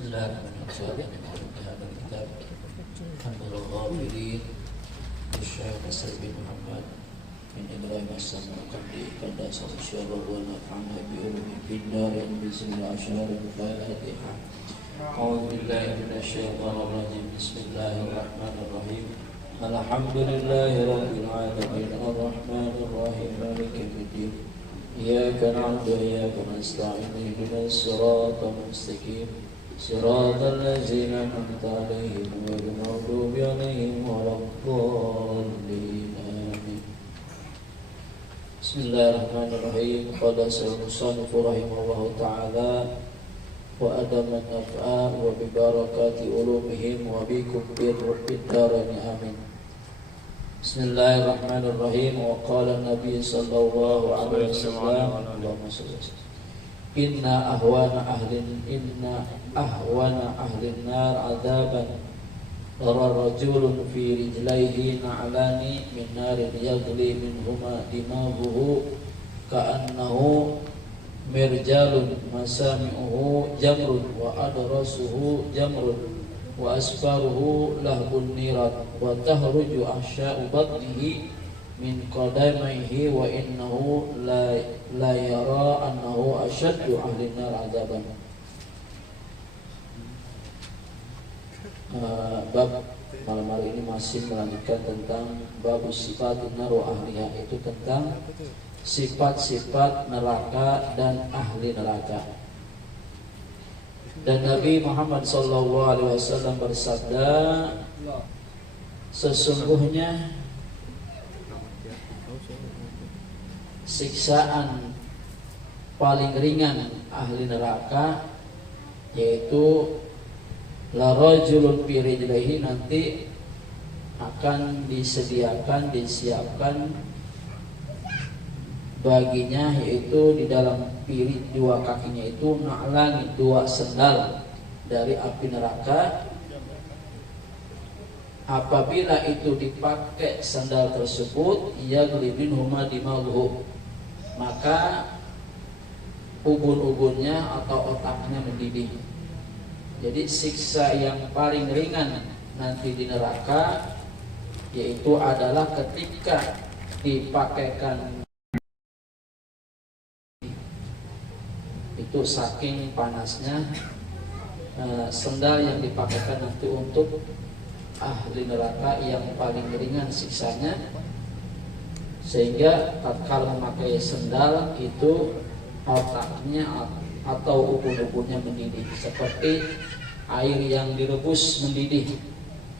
Bismillahirrahmanirrahim. Kitab Hamdul Ghafirin Syekh Nasr bin Muhammad bin Ibrahim As-Samarqandi pada syarah wa nafa'ana bi ulumi bidar bismillah al-Fatihah. A'udzu billahi minasyaitonir rajim. Bismillahirrahmanirrahim. Alhamdulillahirabbil alamin arrahmanir rahim maliki yaumiddin. Iyyaka na'budu wa iyyaka nasta'in ihdinas siratal mustaqim. Siratal ladzina an'amta 'alaihim ghairil maghdubi 'alaihim waladdallin. Amin. Bismillahirrahmanirrahim. Qala al-musannif rahimahullahu ta'ala wa adaman naf'a wa bi barakati ulumihim wa bikum bid-darain. Amin. Bismillahirrahmanirrahim. Wa qala Nabi sallallahu alaihi wasallam, Allahumma shalli inna ahwana ahlin nar adaban rajulun fi rijlaihi na'lani min narin yagli minhuma dimaghuhu ka'annahu mirjalun masami'uhu jamrun wa adrasuhu jamrun wa asfaruhu lahbun nirat wa tahruju ahsya'u batnihi min qadamaihi wa innahu la yara annahu ashaddu ahli nar adaban. Bab malam hari ini masih melanjutkan tentang bab sifat nar wa ahliha, itu tentang sifat-sifat neraka dan ahli neraka. Dan Nabi Muhammad SAW bersabda, sesungguhnya siksaan paling ringan ahli neraka yaitu la rajulun fi rijlihi, nanti akan disiapkan baginya, yaitu di dalam pirit dua kakinya itu na'lan, dua sendal dari api neraka. Apabila itu dipakai sandal tersebut, yaglibin huma dimaghu, maka ubun-ubunnya atau otaknya mendidih. Jadi siksa yang paling ringan nanti di neraka yaitu adalah ketika dipakaikan, itu saking panasnya sandal yang dipakaikan nanti untuk ahli neraka yang paling ringan siksanya, sehingga tatkala memakai sandal itu otaknya atau ubun-ubunnya mendidih seperti air yang direbus mendidih,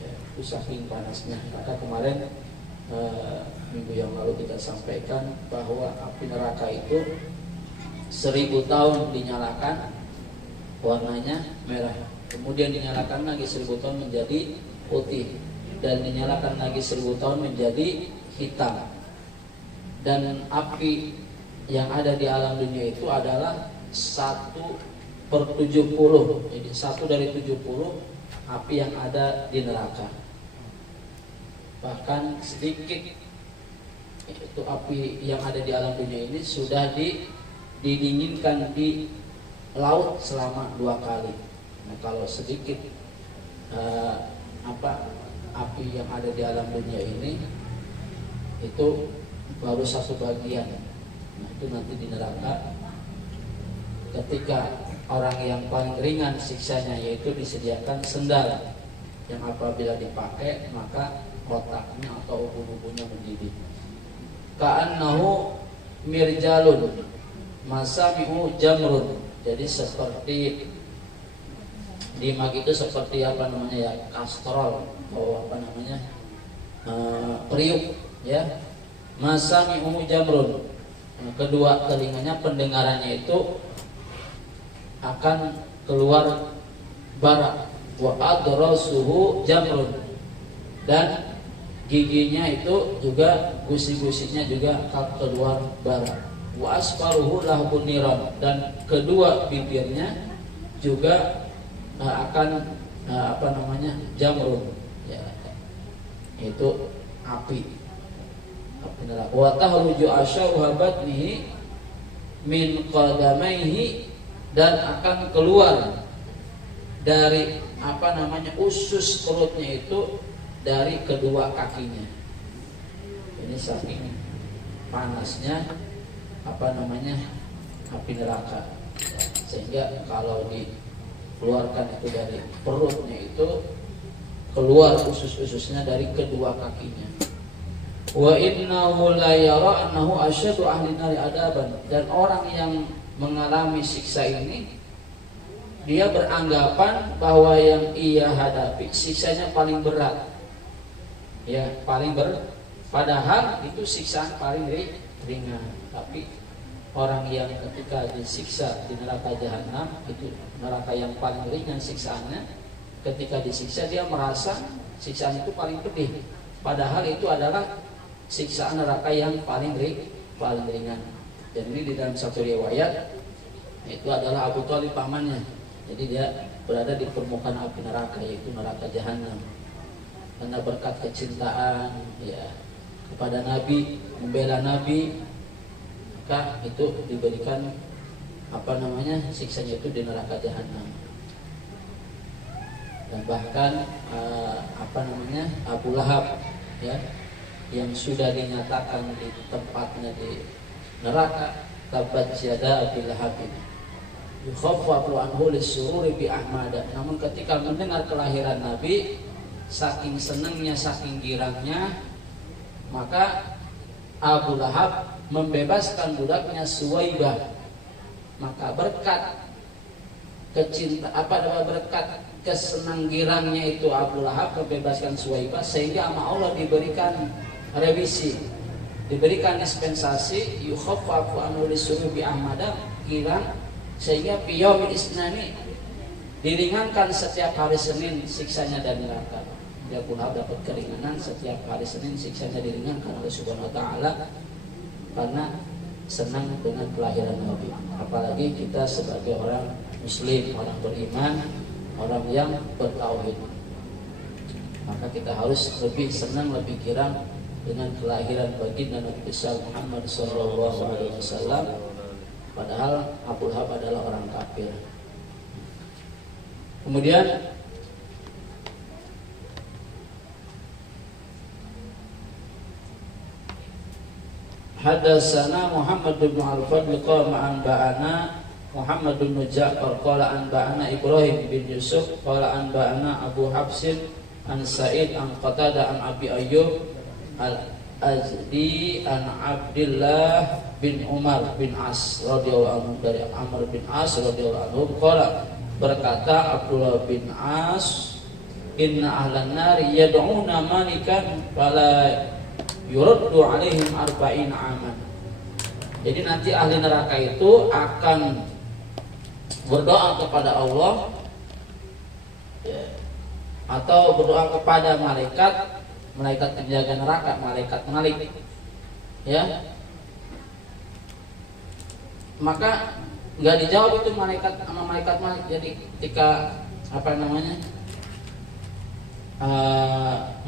ya, itu saking panasnya. Maka kemarin minggu yang lalu kita sampaikan bahwa api neraka itu 1000 tahun dinyalakan warnanya merah, kemudian dinyalakan lagi 1000 tahun menjadi putih, dan dinyalakan lagi 1000 tahun menjadi hitam. Dan api yang ada di alam dunia itu adalah 1/70, jadi 1 dari 70 api yang ada di neraka. Bahkan sedikit itu api yang ada di alam dunia ini sudah didinginkan di laut selama 2 kali. Nah, kalau sedikit api yang ada di alam dunia ini itu baru 1 bagian. Nah, itu nanti di neraka ketika orang yang paling ringan siksanya yaitu disediakan sendal yang apabila dipakai maka otaknya atau ubun-ubunnya mendidih. Ka'annahu mirjalun masami'u jamrun, jadi seperti dimak itu seperti kastrol atau periuk, ya. Masami'u jamrun, kedua telinganya, pendengarannya itu akan keluar bara. Wa adrasuhu jamrun, dan giginya itu juga, gusi-gusinya juga akan keluar bara. Wa asfaruhu lahbun niran, dan kedua bibirnya juga akan jamrun, ya, itu api neraka. Wa tahruju asyauha batnihi min qadamaihi, dan akan keluar dari usus perutnya itu dari kedua kakinya. Ini saking panasnya api neraka, sehingga kalau dikeluarkan itu dari perutnya itu keluar usus-ususnya dari kedua kakinya. Wa innahu la yara annahu asyadu ahli nari adaban, dan orang yang mengalami siksa ini dia beranggapan bahwa yang ia hadapi siksanya paling berat. Ya, padahal itu siksaan paling ringan. Tapi orang yang ketika disiksa di neraka jahanam, itu neraka yang paling ringan siksaannya, ketika disiksa dia merasa siksaan itu paling pedih, padahal itu adalah siksaan neraka yang paling ringan. Dan ini di dalam satu riwayat itu adalah Abu Thalib pamannya. Jadi dia berada di permukaan api neraka, yaitu neraka jahanam. Karena berkat kecintaan ya kepada Nabi, membela Nabi, maka itu diberikan siksanya itu di neraka jahanam. Dan bahkan Abu Lahab ya, yang sudah dinyatakan di tempatnya di neraka, tabat yada Abi Lahabin yukhaffafu anhu lisururi bi Ahmad. Namun ketika mendengar kelahiran Nabi, saking senangnya, saking girangnya, maka Abu Lahab membebaskan budaknya Suwaibah. Maka berkat berkat kesenanggirangnya itu Abu Lahab membebaskan Suwaibah, sehingga sama Allah diberikan revisi, diberikan dispensasi, yukhaffafu anhu lisururi bi Ahmad, girang, sehingga fiyaumin isnani diringankan setiap hari Senin siksanya dari neraka. Dia pun dapat keringanan setiap hari Senin, siksanya diringankan oleh Subhanahu wa taala karena senang dengan kelahiran Nabi. Apalagi kita sebagai orang muslim, orang beriman, orang yang bertauhid, maka kita harus lebih senang, lebih girang dengan kelahiran baginda Nabi besar Muhammad sallallahu alaihi wasallam. Padahal Abu Lahab adalah orang kafir. Kemudian hadatsana Muhammad bin Al-Fadl qala anba'ana Muhammad bin Ja'far qala anba'ana Ibrahim bin Yusuf qala anba'ana Abu Habsin an Sa'id an Qatadah an Abi Ayyub Al-Azdi an Abdullah bin Umar bin As radhiyallahu anhu, dari Amr bin As radhiyallahu anhu qala, berkata Abdullah bin As, inna ahlan nari yad'una malikan fala yuraddu alaihim arba'in aman. Jadi nanti ahli neraka itu akan berdoa kepada Allah ya, atau berdoa kepada malaikat penjaga neraka, malaikat Malik ya. Maka nggak dijawab itu malaikat sama malaikat Malik. Jadi ketika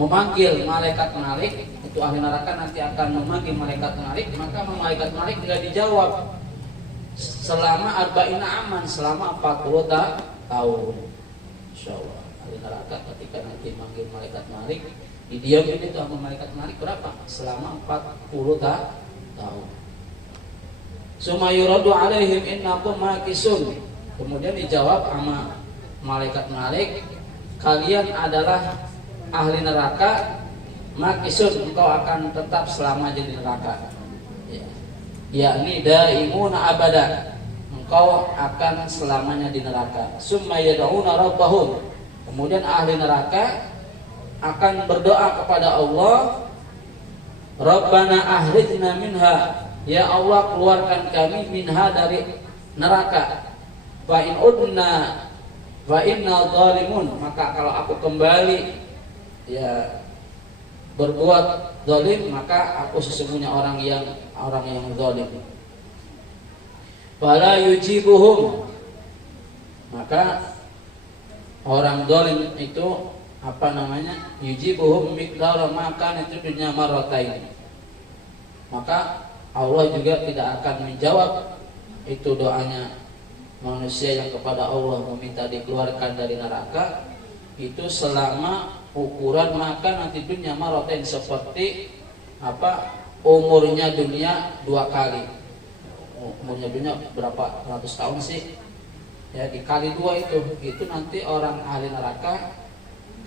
memanggil malaikat Malik, itu ahli neraka nanti akan memanggil malaikat Malik, maka malaikat Malik nggak dijawab selama arba'ina aman, selama 40 tahun. Insyaallah ahli neraka ketika nanti manggil malaikat Malik, didiamin itu sama malaikat Malik berapa? Selama 40 tahun. Sumayuradu alaihim innakum makisun. Kemudian dijawab sama malaikat Malik, kalian adalah ahli neraka, makisun, engkau akan tetap selama di neraka. Yakni daimuna abada, engkau akan selamanya di neraka. Summa yad'una rabbahum. Kemudian ahli neraka akan berdoa kepada Allah, Rabbana ahrijna minha, ya Allah keluarkan kami minha dari neraka. Fa in udna fa inna zalimun, maka kalau aku kembali ya berbuat zalim, maka aku sesungguhnya orang yang zalim. Fala yujibuhum, maka orang zalim itu yujibuhum miqdara ma kana itu dunya marratain. Maka Allah juga tidak akan menjawab itu doanya manusia yang kepada Allah meminta dikeluarkan dari neraka itu selama ukuran makan nanti dunia maroten seperti umurnya dunia 2 kali. Umurnya dunia berapa ratus tahun sih? Ya, dikali 2 itu nanti orang ahli neraka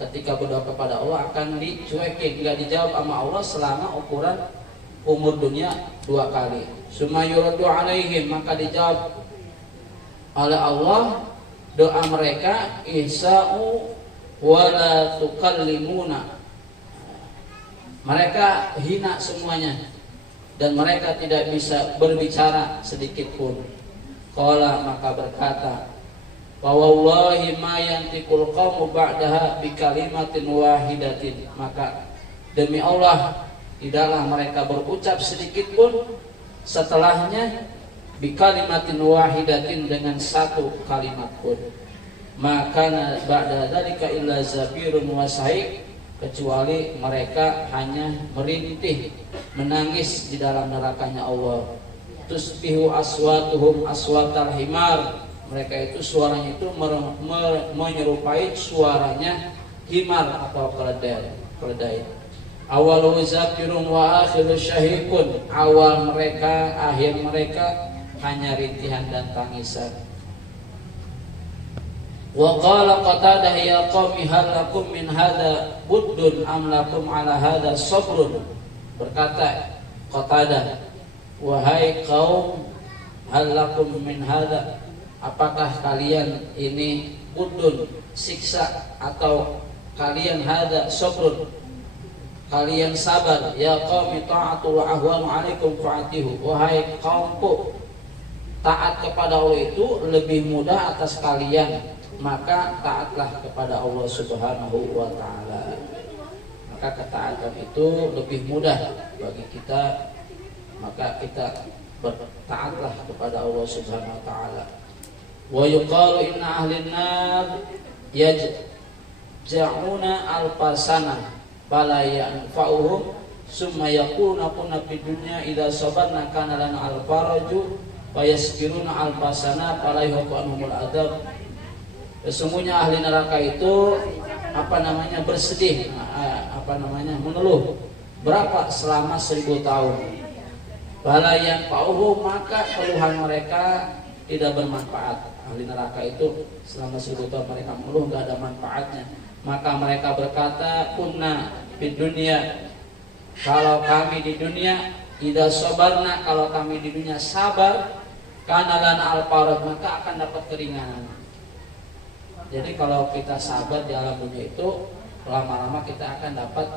ketika berdoa kepada Allah akan dicuekin, nggak dijawab sama Allah selama ukuran umur dunia 2 kali. Summa yuradu alaihim, maka dijawab oleh Allah doa mereka, ihsa'u wala tukallimuna. Mereka hina semuanya dan mereka tidak bisa berbicara sedikit pun. Qala, maka berkata, wa wallahi ma yantiqul qaumu ba'daha bi kalimatin wahidatin. Maka demi Allah tidaklah mereka berucap sedikit pun setelahnya bi kalimatin wahidatin, dengan satu kalimat pun. Maka ba'da dzalika illa zabirun wa sahiq, kecuali mereka hanya merintih, menangis di dalam nerakanya Allah. Tusbihu aswatuhum aswatal himar, mereka itu suaranya itu menyerupai suaranya himar atau keledai. Awalu zakirun wa akhiru syahikun, awal mereka, akhir mereka hanya rintihan dan tangisan. Wa qala Qatadah ya qaumi hal lakum min hadza buddun am lakum ala hadza sabrun. Berkata Qatadah, wahai kaum, hal lakum min hadza, apakah kalian ini buddun, siksa, atau kalian hadza sabrun, kalian sabar. Ya qaumi ta'atu wa ahwanu alaikum fa'atihu, wahai kaumku, taat kepada Allah itu lebih mudah atas kalian, maka taatlah kepada Allah Subhanahu wa ta'ala. Maka ketaatan itu lebih mudah bagi kita, maka kita bertaatlah kepada Allah Subhanahu wa ta'ala. Wa yuqalu inna ahlin nar yaj'una alfasana fala yanfa'uhum summa yaquluna kunna fid dunya idza sabarna kana lana alfaraju wa yasbiruna alfasana fala yuqanumul adab. Sesungguhnya ahli neraka itu bersedih, mengeluh berapa selama 1000 tahun. Balayan pauhu, maka keluhan mereka tidak bermanfaat. Ahli neraka itu selama 1000 tahun mereka mengeluh, nggak ada manfaatnya. Maka mereka berkata, kunna di dunia, kalau kami di dunia, idza sabarna, kalau kami di dunia sabar, kana lana al-faraj, maka akan dapat keringanan. Jadi kalau kita sabar di alam dunia itu, lama-lama kita akan dapat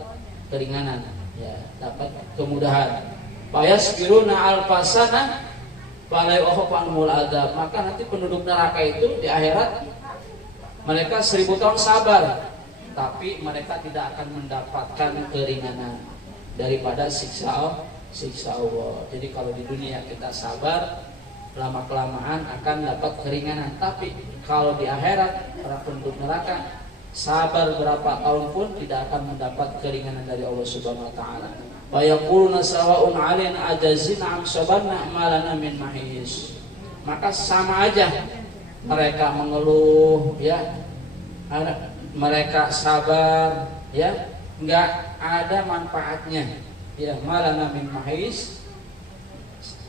keringanan, ya, dapat kemudahan. Fayasbiruna alfasana fala yukhaffanul adab, maka nanti penduduk neraka itu di akhirat mereka 1000 tahun sabar, tapi mereka tidak akan mendapatkan keringanan daripada siksa Allah. Jadi kalau di dunia kita sabar, lama-kelamaan akan dapat keringanan. Tapi kalau di akhirat para penduduk neraka sabar berapa tahun pun tidak akan mendapat keringanan dari Allah Subhanahu wa taala. Wa yaquluna sawa'un 'alaina ajazina am sabarna ma lana min mahis. Maka sama aja mereka mengeluh, ya, mereka sabar, ya, enggak ada manfaatnya, ya, ma lana min mahis.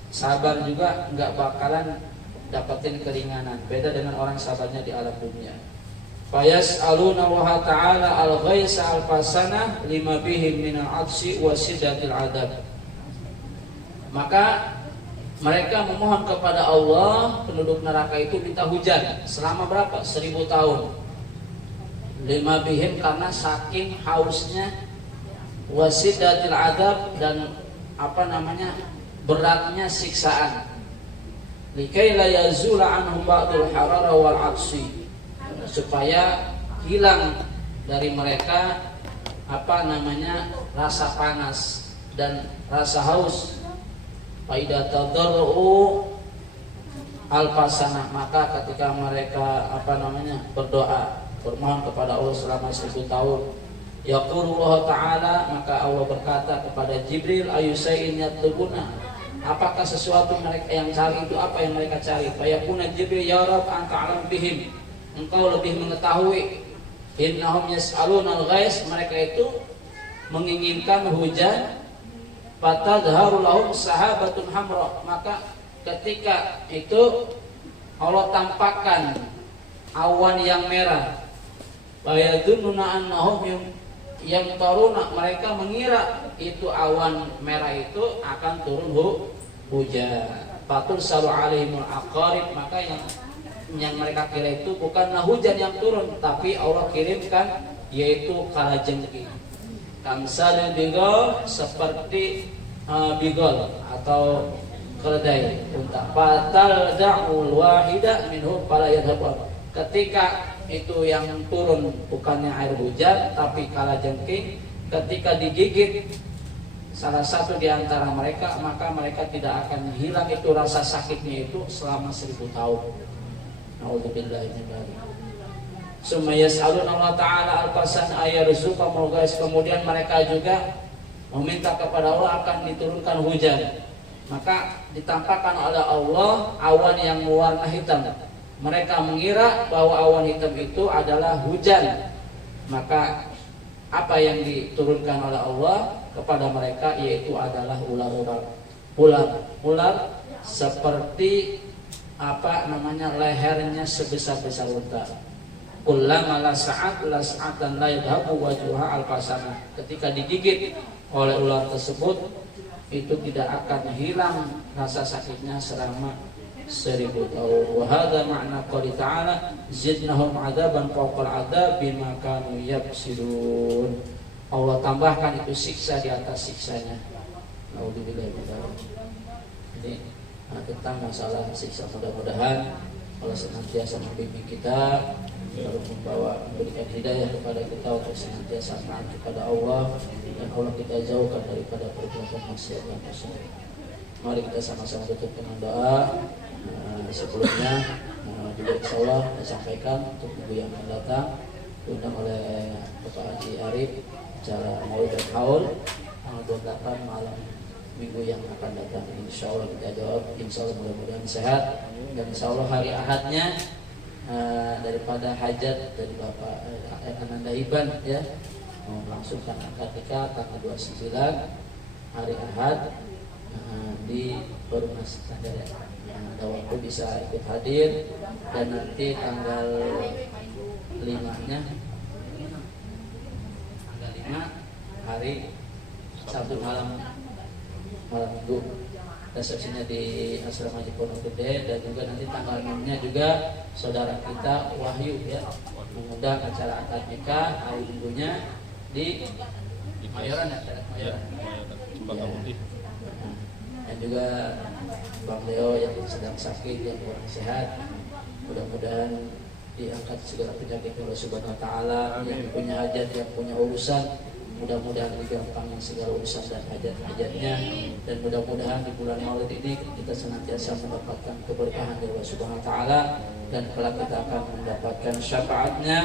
Sabar juga nggak bakalan dapetin keringanan. Beda dengan orang sabarnya di alam dunia. Fayas'aluna wa ta'ala al-ghaisa al-fasana lima bihim min al-'atsi wa siddatil 'adab. Maka mereka memohon kepada Allah, penduduk neraka itu minta hujan selama berapa? 1000 tahun. Lima bihim, karena saking hausnya, wa siddatil 'adab, dan beratnya siksaan. Likai la yazula anhum ba'dul harara wal 'atsi, supaya hilang dari mereka rasa panas dan rasa haus. Faida tadarru alfasana, maka ketika mereka berdoa, bermohon kepada Allah selama 1000 tahun, yaqulullah ta'ala, maka Allah berkata kepada Jibril, ayusai'in yatlubuna, apakah sesuatu mereka yang cari itu apa yang mereka cari? Fayaquna Jibril ya Rabb anta a'lam bihim, engkau lebih mengetahui. Innahum yas'aluna al-ghais, mereka itu menginginkan hujan. Fatadharu lahum sahabatun hamra, maka ketika itu Allah tampakkan awan yang merah. Bayadununa annahum yang taruna, mereka mengira itu awan merah itu akan turun hujan. Fatul salu alaihimul aqarib, maka yang mereka kira itu bukanlah hujan yang turun, tapi Allah kirimkan yaitu kalajengking. Kamsal bigol, seperti bigol atau keledai unta. Fatal da'ul wahida minhum fala yadhhabu. Ketika itu yang turun bukannya air hujan tapi kalajengking, ketika digigit salah satu di antara mereka, maka mereka tidak akan hilang itu rasa sakitnya itu selama 1000 tahun. Nauzubillahi min dzalik. Summa yas'aluna Allah Ta'ala al-fasan ayarzuqahum guys. Kemudian mereka juga meminta kepada Allah akan diturunkan hujan. Maka ditampakkan oleh Allah awan yang berwarna hitam. Mereka mengira bahwa awan hitam itu adalah hujan. Maka apa yang diturunkan oleh Allah kepada mereka yaitu adalah ular seperti lehernya sebesar-besar unta. Kullama las'atan la yadhabu wajhuha al-fasana. Ketika digigit oleh ular tersebut, itu tidak akan hilang rasa sakitnya selama 1000 tahun. Wa hadza ma'na qouli ta'ala zidnahum 'adaban fawqal 'adab bima kanu yafsidun. Allah tambahkan itu siksa di atas siksanya. Nauzubillahi min dzalik. Ini tentang masalah siksa. Mudah-mudahan Allah senantiasa membimbing kita, lalu memberikan hidayah kepada kita untuk senantiasa taat kepada Allah, dan Allah kita jauhkan daripada perbuatan maksiat dan dosa. Mari kita sama-sama tutup dengan doa. Sebelumnya juga insyaallah saya sampaikan untuk minggu yang akan datang diundang oleh Bapak Haji Arif acara Maulid dan Haul tanggal 28 malam minggu yang akan datang. Insyaallah kita jawab, insyaallah mudah-mudahan sehat, dan insyaallah hari Ahadnya daripada hajat dari Bapak Ananda Iban ya melangsungkan akad nikah tanggal 29 hari Ahad di Perumnas Tandara. Ada waktu bisa ikut hadir, dan nanti tanggal 5-nya hari Sabtu malam Minggu resepsinya di Asrama Haji Pondok Gede, dan juga nanti tanggal 6-nya juga saudara kita Wahyu ya mengundang acara akad nikah hari Minggunya di Mayoran ya. Dan juga Bang Leo yang sedang sakit, yang kurang sehat, mudah-mudahan diangkat segala penyakit Allah Subhanahu wa Ta'ala. Yang punya hajat, yang punya urusan, mudah-mudahan digampangkan segala urusan dan hajat-hajatnya. Dan mudah-mudahan di bulan Maulid ini kita senantiasa mendapatkan keberkahan dari Allah Subhanahu wa Ta'ala, dan kelak kita akan mendapatkan syafaatnya,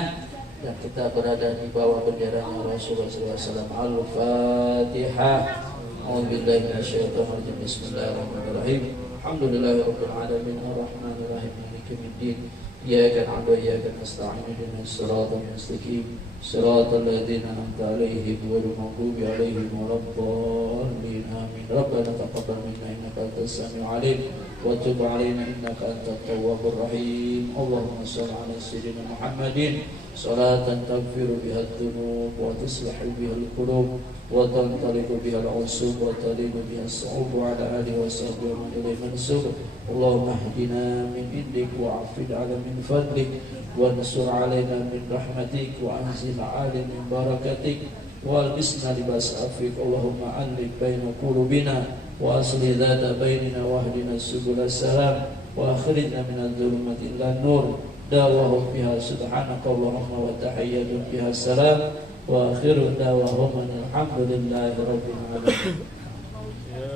dan kita berada di bawah benderanya Rasulullah SAW. Al-Fatihah. A'udzubillahi minasyaitonir rajim. Bismillahirrahmanirrahim. Alhamdulillahirabbil alamin arrahmanir rahim maliki yaumiddin. Iyyaka na'budu wa iyyaka nasta'in ihdinas siratal mustaqim siratal ladzina an'amta 'alaihim ghairil maghdubi 'alaihim waladdallin. Amin. Rabbana taqabbal minna innaka antas samiul 'alim wa tub 'alaina innaka antat tawwabur rahim. Allahumma shalli 'ala sayyidina Muhammadin salatan taghfiru biha adh-dhunub wa tuslihu biha al-qulub wa tantaliqu biha al-'usub wa taliqu biha as-su'ub wa 'ala alihi wa sahbihi wa man ilayhi mansub. Allahumma hdina min indik wa 'afid 'ala min fadlik wa ansur 'alaina min rahmatik wa anzil 'alaina min barakatik wa albisna libas afik. Allahumma alif baina qulubina wa aslih dhata bainina wa hdina subul salam wa akhrijna min adh-dhulumati ila nur. Dawahum biha subhanaka Allahumma wa tahiyyatun biha salam wa akhiru dawahum alhamdulillahi rabbil alamin.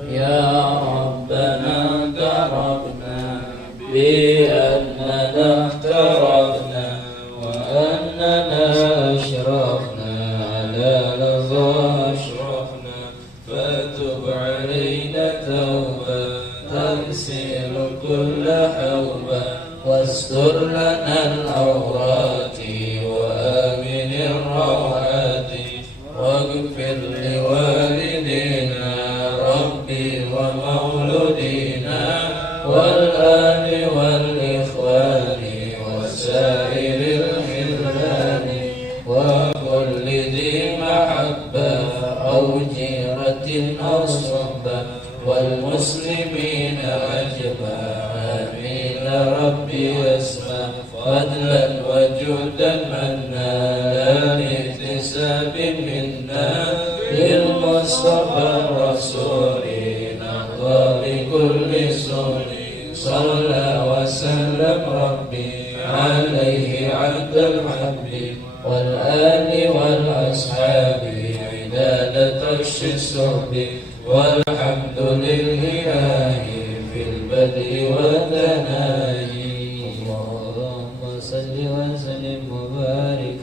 Ya Rabbana tarabna bi annana tarabna wa annana ashrafna ala ladha ashrafna fatub alayna tawbah العيوب واستر لنا العورات وآمن الروعات واغفر لوالدينا ربي ومولودينا والآل والإخوان وسائر الخذلان وكل ذي محبة أو جيرة أو صحبة والمسلمين أجمعين ربي اسمع فضلا وجودا منا لا لاكتساب منا للمصطفى الرسول نحظى بكل سور صلى وسلم ربي عليه عبد الحب والآل والأصحاب عداد طش السرب والحمد لله في البدء والثناء اللهم صل وسلم وبارك